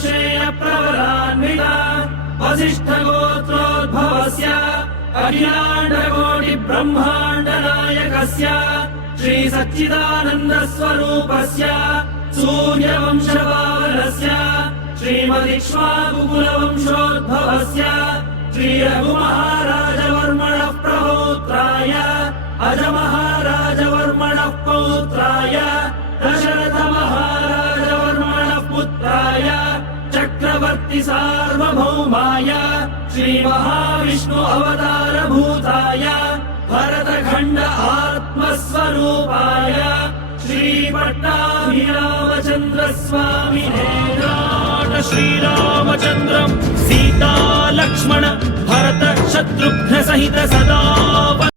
कौशेय प्रवरान्विता वसिष्ठगोत्रोद्भवस्य अखिलाण्डकोटि ब्रह्माण्ड नायकस्य श्री सच्चिदानन्द स्वरूपस्य सूर्यवंशपावनस्य श्रीमदिक्ष्वाकुकुलवंशोद्भवस्य श्री रघुमहाराजवर्मणः प्रपौत्राय अजमहाराजवर्मणः पौत्राय दशरथमहाराजवर्मणः पुत्राय चक्रवर्ति सार्वभौमाय श्री महाविष्णु अवतारभूताय भरतखण्ड आत्मस्वरूपाय श्री पट्टाभिरामचन्द्र स्वामिने श्रीरामचन्द्रं सीता लक्ष्मण भरत शत्रुघ्न सहित सदा